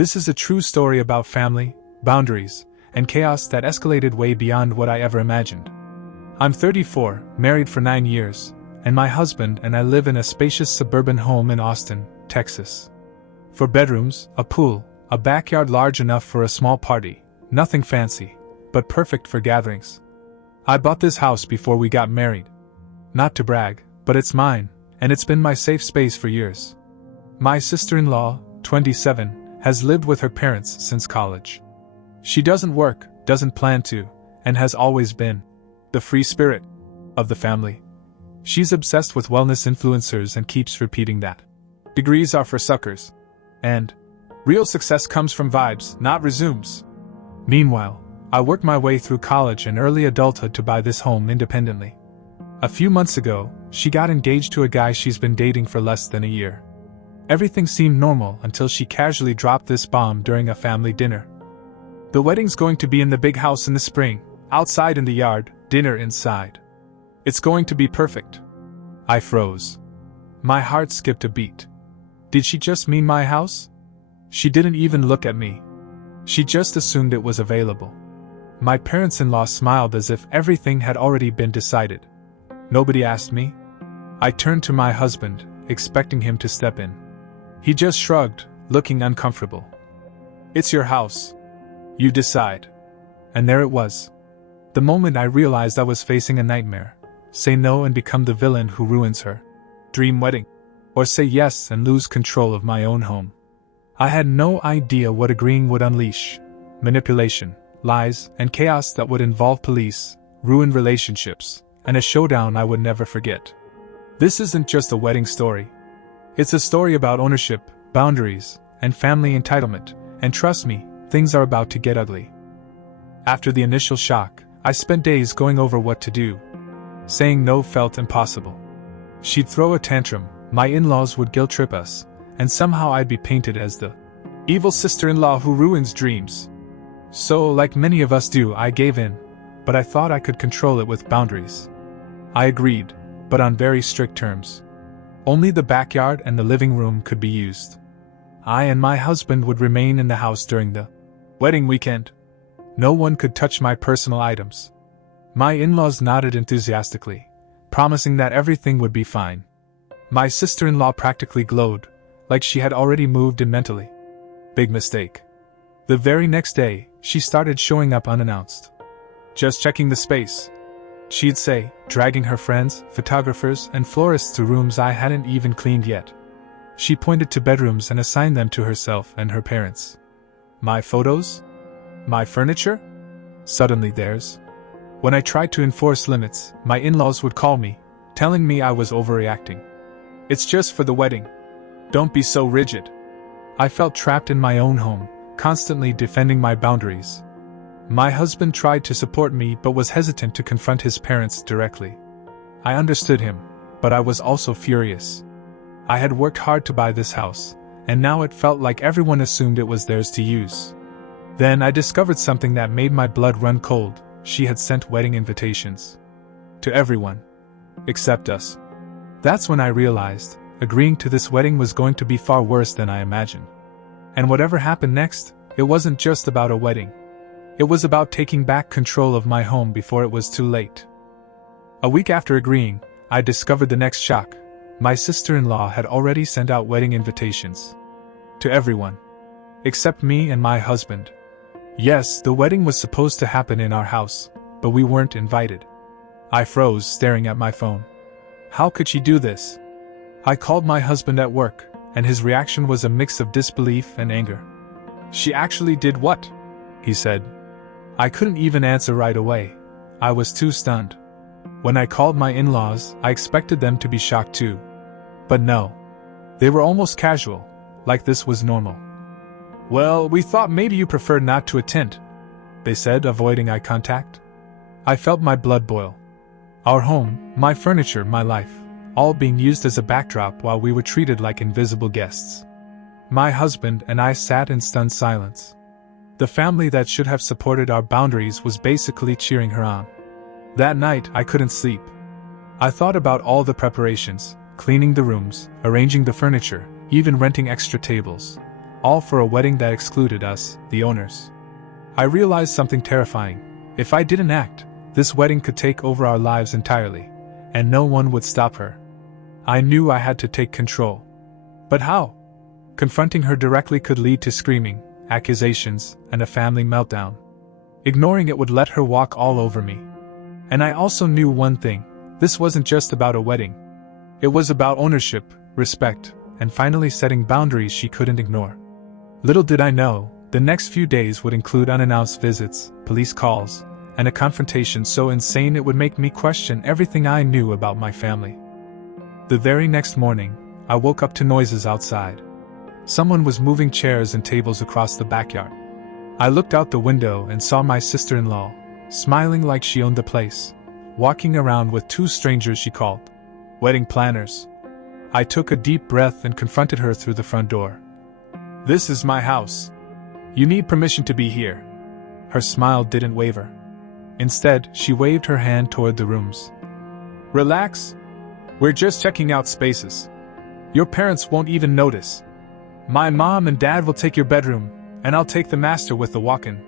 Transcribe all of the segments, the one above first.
This is a true story about family, boundaries, and chaos that escalated way beyond what I ever imagined. I'm 34, married for 9 years, and my husband and I live in a spacious suburban home in Austin, Texas. 4 bedrooms, a pool, a backyard large enough for a small party, nothing fancy, but perfect for gatherings. I bought this house before we got married. Not to brag, but it's mine, and it's been my safe space for years. My sister-in-law, 27, has lived with her parents since college. She doesn't work, doesn't plan to, and has always been the free spirit of the family. She's obsessed with wellness influencers and keeps repeating that degrees are for suckers, and real success comes from vibes, not resumes. Meanwhile, I worked my way through college and early adulthood to buy this home independently. A few months ago, she got engaged to a guy she's been dating for less than a year. Everything seemed normal until she casually dropped this bomb during a family dinner. The wedding's going to be in the big house in the spring, outside in the yard, dinner inside. It's going to be perfect. I froze. My heart skipped a beat. Did she just mean my house? She didn't even look at me. She just assumed it was available. My parents-in-law smiled as if everything had already been decided. Nobody asked me. I turned to my husband, expecting him to step in. He just shrugged, looking uncomfortable. It's your house. You decide. And there it was. The moment I realized I was facing a nightmare. Say no and become the villain who ruins her dream wedding. Or say yes and lose control of my own home. I had no idea what agreeing would unleash. Manipulation, lies, and chaos that would involve police, ruin relationships, and a showdown I would never forget. This isn't just a wedding story. It's a story about ownership, boundaries, and family entitlement, and trust me, things are about to get ugly. After the initial shock, I spent days going over what to do. Saying no felt impossible. She'd throw a tantrum, my in-laws would guilt-trip us, and somehow I'd be painted as the evil sister-in-law who ruins dreams. So, like many of us do, I gave in, but I thought I could control it with boundaries. I agreed, but on very strict terms. Only the backyard and the living room could be used. I and my husband would remain in the house during the wedding weekend. No one could touch my personal items. My in-laws nodded enthusiastically, promising that everything would be fine. My sister-in-law practically glowed, like she had already moved in mentally. Big mistake. The very next day, she started showing up unannounced. Just checking the space, she'd say, dragging her friends, photographers, and florists to rooms I hadn't even cleaned yet. She pointed to bedrooms and assigned them to herself and her parents. My photos? My furniture? Suddenly theirs. When I tried to enforce limits, my in-laws would call me, telling me I was overreacting. It's just for the wedding. Don't be so rigid. I felt trapped in my own home, constantly defending my boundaries. My husband tried to support me but was hesitant to confront his parents directly. I understood him, but I was also furious. I had worked hard to buy this house, and now it felt like everyone assumed it was theirs to use. Then I discovered something that made my blood run cold. She had sent wedding invitations. To everyone. Except us. That's when I realized, agreeing to this wedding was going to be far worse than I imagined. And whatever happened next, it wasn't just about a wedding. It was about taking back control of my home before it was too late. A week after agreeing, I discovered the next shock. My sister-in-law had already sent out wedding invitations. To everyone. Except me and my husband. Yes, the wedding was supposed to happen in our house, but we weren't invited. I froze, staring at my phone. How could she do this? I called my husband at work, and his reaction was a mix of disbelief and anger. She actually did what? He said. I couldn't even answer right away. I was too stunned. When I called my in-laws, I expected them to be shocked too. But no. They were almost casual, like this was normal. Well, we thought maybe you preferred not to attend, they said, avoiding eye contact. I felt my blood boil. Our home, my furniture, my life, all being used as a backdrop while we were treated like invisible guests. My husband and I sat in stunned silence. The family that should have supported our boundaries was basically cheering her on. That night, I couldn't sleep. I thought about all the preparations, cleaning the rooms, arranging the furniture, even renting extra tables. all for a wedding that excluded us, the owners. I realized something terrifying. If I didn't act, this wedding could take over our lives entirely, and no one would stop her. I knew I had to take control. But how? Confronting her directly could lead to screaming, accusations, and a family meltdown. Ignoring it would let her walk all over me. And I also knew one thing: this wasn't just about a wedding. It was about ownership, respect, and finally setting boundaries she couldn't ignore. Little did I know, the next few days would include unannounced visits, police calls, and a confrontation so insane it would make me question everything I knew about my family. The very next morning, I woke up to noises outside. Someone was moving chairs and tables across the backyard. I looked out the window and saw my sister-in-law, smiling like she owned the place, walking around with two strangers she called wedding planners. I took a deep breath and confronted her through the front door. "This is my house. You need permission to be here." Her smile didn't waver. Instead, she waved her hand toward the rooms. "Relax. We're just checking out spaces. Your parents won't even notice. My mom and dad will take your bedroom, and I'll take the master with the walk-in."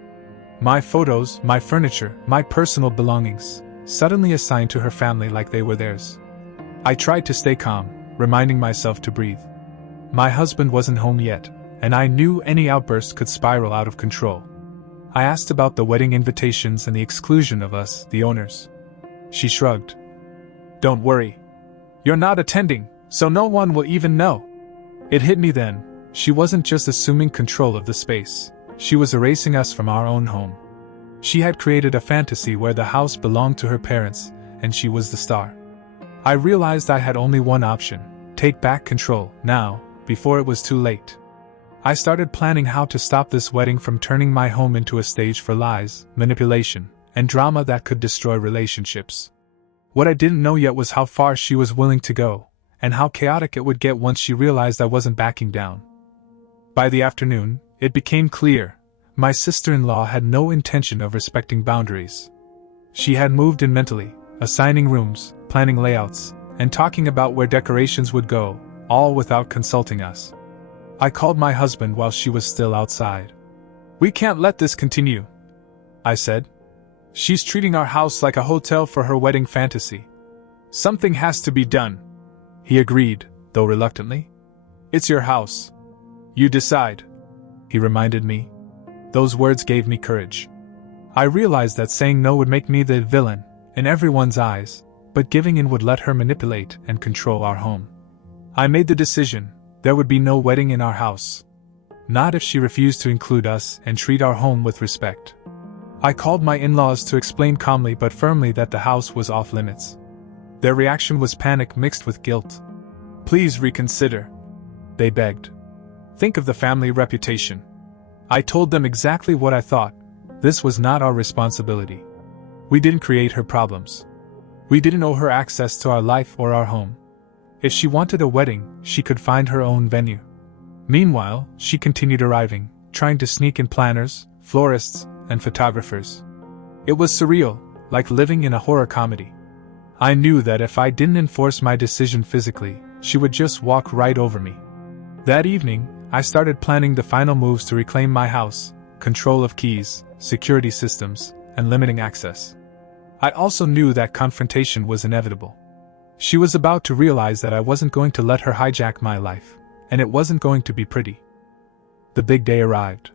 My photos, my furniture, my personal belongings, suddenly assigned to her family like they were theirs. I tried to stay calm, reminding myself to breathe. My husband wasn't home yet, and I knew any outburst could spiral out of control. I asked about the wedding invitations and the exclusion of us, the owners. She shrugged. "Don't worry. You're not attending, so no one will even know." It hit me then. She wasn't just assuming control of the space. She was erasing us from our own home. She had created a fantasy where the house belonged to her parents, and she was the star. I realized I had only one option: take back control, now, before it was too late. I started planning how to stop this wedding from turning my home into a stage for lies, manipulation, and drama that could destroy relationships. What I didn't know yet was how far she was willing to go, and how chaotic it would get once she realized I wasn't backing down. By the afternoon, it became clear: my sister-in-law had no intention of respecting boundaries. She had moved in mentally, assigning rooms, planning layouts, and talking about where decorations would go, all without consulting us. I called my husband while she was still outside. "We can't let this continue," I said. "She's treating our house like a hotel for her wedding fantasy. Something has to be done." He agreed, though reluctantly. "It's your house. You decide," he reminded me. Those words gave me courage. I realized that saying no would make me the villain in everyone's eyes, but giving in would let her manipulate and control our home. I made the decision: there would be no wedding in our house. Not if she refused to include us and treat our home with respect. I called my in-laws to explain calmly but firmly that the house was off limits. Their reaction was panic mixed with guilt. "Please reconsider," they begged. "Think of the family reputation." I told them exactly what I thought. This was not our responsibility. We didn't create her problems. We didn't owe her access to our life or our home. If she wanted a wedding, she could find her own venue. Meanwhile, she continued arriving, trying to sneak in planners, florists, and photographers. It was surreal, like living in a horror comedy. I knew that if I didn't enforce my decision physically, she would just walk right over me. That evening, I started planning the final moves to reclaim my house: control of keys, security systems, and limiting access. I also knew that confrontation was inevitable. She was about to realize that I wasn't going to let her hijack my life, and it wasn't going to be pretty. The big day arrived.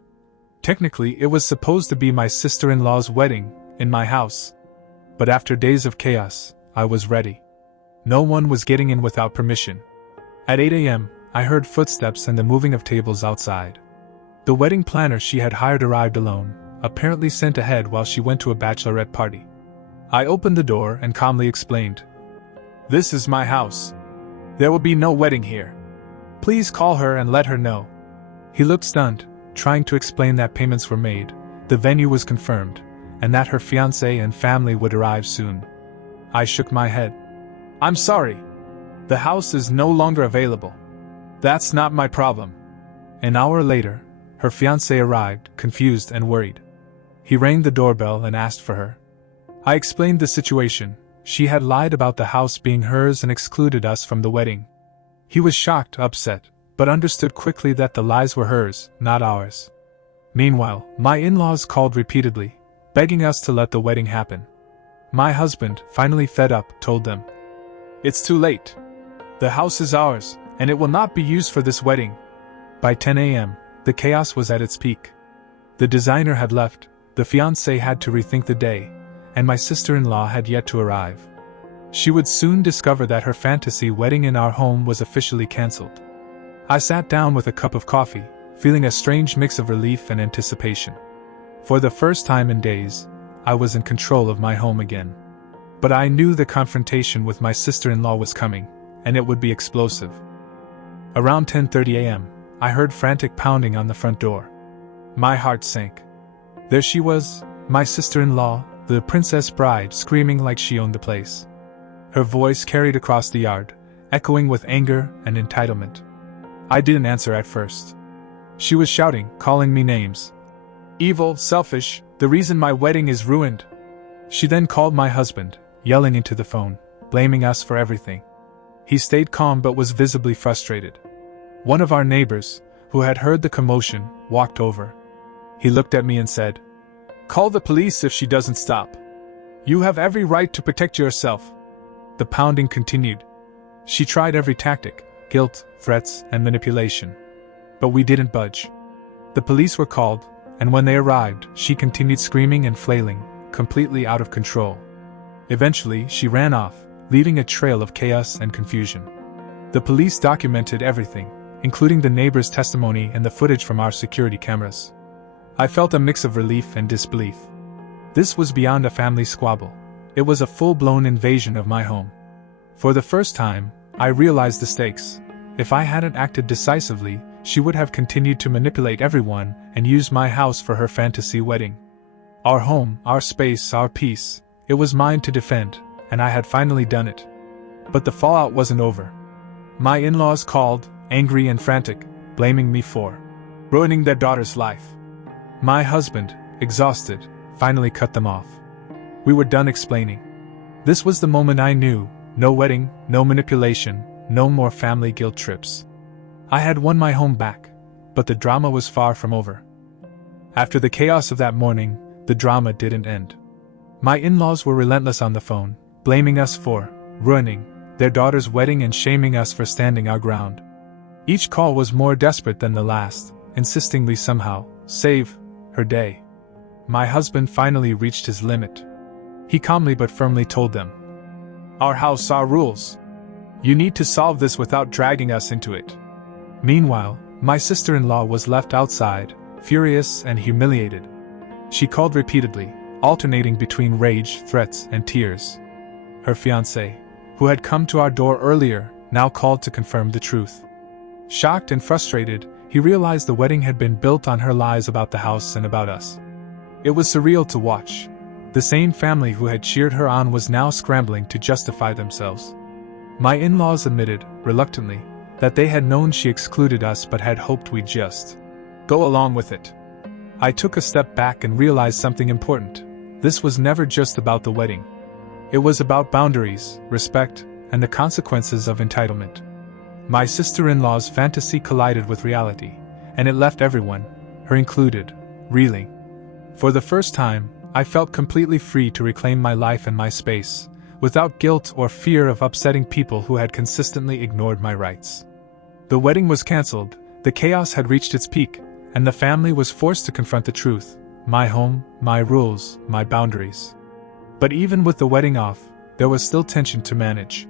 Technically, it was supposed to be my sister-in-law's wedding, in my house. But after days of chaos, I was ready. No one was getting in without permission. At 8 a.m., I heard footsteps and the moving of tables outside. The wedding planner she had hired arrived alone, apparently sent ahead while she went to a bachelorette party. I opened the door and calmly explained, "This is my house. There will be no wedding here. Please call her and let her know." He looked stunned, trying to explain that payments were made, the venue was confirmed, and that her fiancé and family would arrive soon. I shook my head. "I'm sorry. The house is no longer available. That's not my problem." An hour later, her fiancé arrived, confused and worried. He rang the doorbell and asked for her. I explained the situation. She had lied about the house being hers and excluded us from the wedding. He was shocked, upset, but understood quickly that the lies were hers, not ours. Meanwhile, my in-laws called repeatedly, begging us to let the wedding happen. My husband, finally fed up, told them, "It's too late. The house is ours, and it will not be used for this wedding." By 10 a.m., the chaos was at its peak. The designer had left, the fiancé had to rethink the day, and my sister-in-law had yet to arrive. She would soon discover that her fantasy wedding in our home was officially cancelled. I sat down with a cup of coffee, feeling a strange mix of relief and anticipation. For the first time in days, I was in control of my home again. But I knew the confrontation with my sister-in-law was coming, and it would be explosive. Around 10:30 a.m., I heard frantic pounding on the front door. My heart sank. There she was, my sister-in-law, the princess bride, screaming like she owned the place. Her voice carried across the yard, echoing with anger and entitlement. I didn't answer at first. She was shouting, calling me names. Evil, selfish, the reason my wedding is ruined. She then called my husband, yelling into the phone, blaming us for everything. He stayed calm but was visibly frustrated. One of our neighbors, who had heard the commotion, walked over. He looked at me and said, "Call the police if she doesn't stop. You have every right to protect yourself." The pounding continued. She tried every tactic, guilt, threats, and manipulation. But we didn't budge. The police were called, and when they arrived, she continued screaming and flailing, completely out of control. Eventually, she ran off, leaving a trail of chaos and confusion. The police documented everything, including the neighbor's testimony and the footage from our security cameras. I felt a mix of relief and disbelief. This was beyond a family squabble. It was a full-blown invasion of my home. For the first time, I realized the stakes. If I hadn't acted decisively, she would have continued to manipulate everyone and use my house for her fantasy wedding. Our home, our space, our peace, it was mine to defend, and I had finally done it. But the fallout wasn't over. My in-laws called, angry and frantic, blaming me for ruining their daughter's life. My husband, exhausted, finally cut them off. We were done explaining. This was the moment I knew, no wedding, no manipulation, no more family guilt trips. I had won my home back, but the drama was far from over. After the chaos of that morning, the drama didn't end. My in-laws were relentless on the phone, blaming us for ruining their daughter's wedding and shaming us for standing our ground. Each call was more desperate than the last, insisting we somehow save her day. My husband finally reached his limit. He calmly but firmly told them, "Our house, our rules. You need to solve this without dragging us into it." Meanwhile, my sister-in-law was left outside, furious and humiliated. She called repeatedly, alternating between rage, threats, and tears. Her fiancé, who had come to our door earlier, now called to confirm the truth. Shocked and frustrated, he realized the wedding had been built on her lies about the house and about us. It was surreal to watch. The same family who had cheered her on was now scrambling to justify themselves. My in-laws admitted, reluctantly, that they had known she excluded us but had hoped we'd just go along with it. I took a step back and realized something important. This was never just about the wedding. It was about boundaries, respect, and the consequences of entitlement. My sister-in-law's fantasy collided with reality, and it left everyone, her included, reeling. For the first time, I felt completely free to reclaim my life and my space, without guilt or fear of upsetting people who had consistently ignored my rights. The wedding was cancelled, the chaos had reached its peak, and the family was forced to confront the truth: my home, my rules, my boundaries. But even with the wedding off, there was still tension to manage.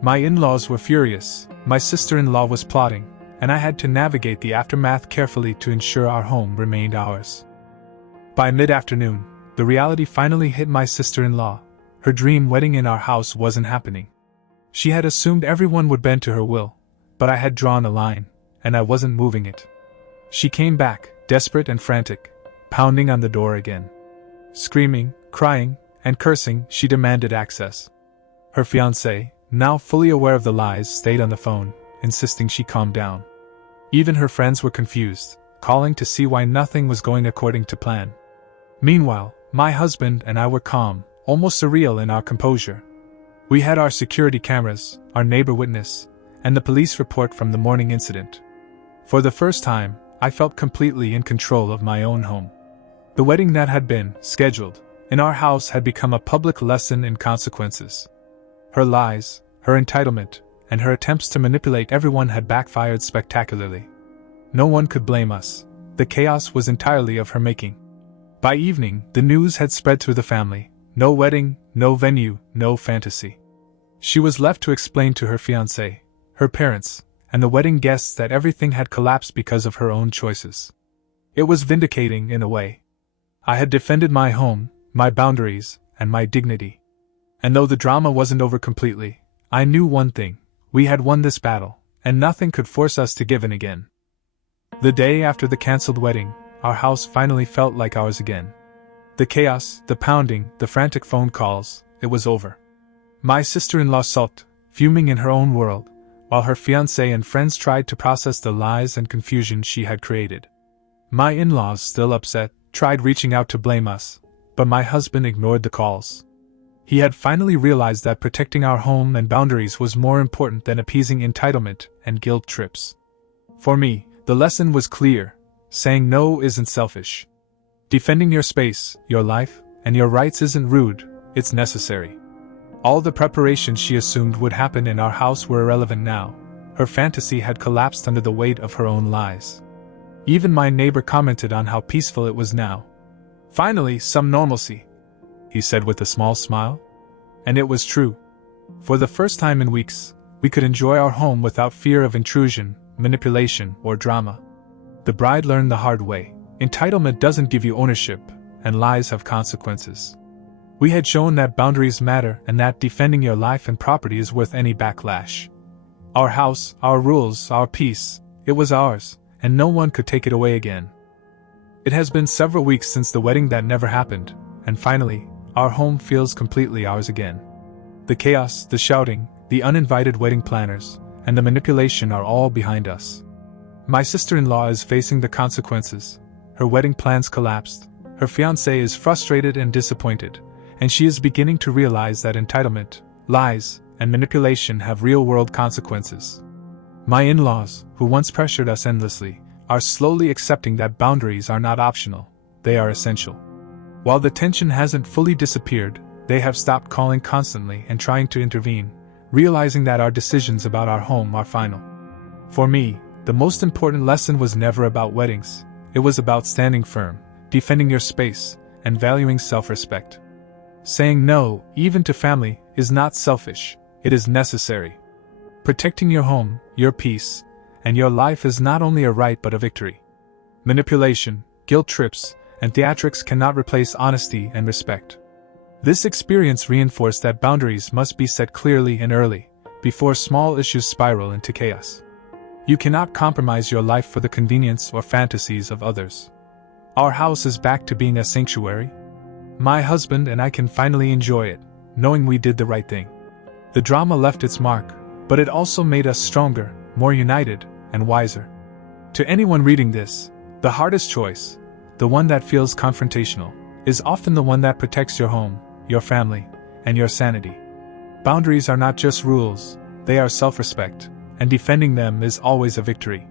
My in-laws were furious, my sister-in-law was plotting, and I had to navigate the aftermath carefully to ensure our home remained ours. By mid-afternoon, the reality finally hit my sister-in-law. Her dream wedding in our house wasn't happening. She had assumed everyone would bend to her will, but I had drawn a line, and I wasn't moving it. She came back, desperate and frantic, pounding on the door again. Screaming, crying, and cursing, she demanded access. Her fiancé, now fully aware of the lies, stayed on the phone, insisting she calm down. Even her friends were confused, calling to see why nothing was going according to plan. Meanwhile, my husband and I were calm, almost surreal in our composure. We had our security cameras, our neighbor witness, and the police report from the morning incident. For the first time, I felt completely in control of my own home. The wedding that had been scheduled in our house had become a public lesson in consequences. Her lies, her entitlement, and her attempts to manipulate everyone had backfired spectacularly. No one could blame us. The chaos was entirely of her making. By evening, the news had spread through the family. No wedding, no venue, no fantasy. She was left to explain to her fiancé, her parents, and the wedding guests that everything had collapsed because of her own choices. It was vindicating in a way. I had defended my home, my boundaries, and my dignity. And though the drama wasn't over completely, I knew one thing: we had won this battle, and nothing could force us to give in again. The day after the cancelled wedding, our house finally felt like ours again. The chaos, the pounding, the frantic phone calls, it was over. My sister-in-law sulked, fuming in her own world, while her fiancé and friends tried to process the lies and confusion she had created. My in-laws, still upset, tried reaching out to blame us, but my husband ignored the calls. He had finally realized that protecting our home and boundaries was more important than appeasing entitlement and guilt trips. For me, the lesson was clear: saying no isn't selfish. Defending your space, your life, and your rights isn't rude, it's necessary. All the preparations she assumed would happen in our house were irrelevant now. Her fantasy had collapsed under the weight of her own lies. Even my neighbor commented on how peaceful it was now. Finally, some normalcy, he said with a small smile. And it was true. For the first time in weeks, we could enjoy our home without fear of intrusion, manipulation, or drama. The bride learned the hard way: entitlement doesn't give you ownership, and lies have consequences. We had shown that boundaries matter and that defending your life and property is worth any backlash. Our house, our rules, our peace, it was ours, and no one could take it away again. It has been several weeks since the wedding that never happened, and finally, our home feels completely ours again. The chaos, the shouting, the uninvited wedding planners, and the manipulation are all behind us. My sister-in-law is facing the consequences. Her wedding plans collapsed, her fiancé is frustrated and disappointed, and she is beginning to realize that entitlement, lies, and manipulation have real-world consequences. My in-laws, who once pressured us endlessly, are slowly accepting that boundaries are not optional, they are essential. While the tension hasn't fully disappeared, they have stopped calling constantly and trying to intervene, realizing that our decisions about our home are final. For me, the most important lesson was never about weddings. It was about standing firm, defending your space, and valuing self-respect. Saying no, even to family, is not selfish, it is necessary. Protecting your home, your peace, and your life is not only a right but a victory. Manipulation, guilt trips, and theatrics cannot replace honesty and respect. This experience reinforced that boundaries must be set clearly and early, before small issues spiral into chaos. You cannot compromise your life for the convenience or fantasies of others. Our house is back to being a sanctuary. My husband and I can finally enjoy it, knowing we did the right thing. The drama left its mark, but it also made us stronger, more united, and wiser. To anyone reading this, the hardest choice, the one that feels confrontational, is often the one that protects your home, your family, and your sanity. Boundaries are not just rules, they are self-respect, and defending them is always a victory.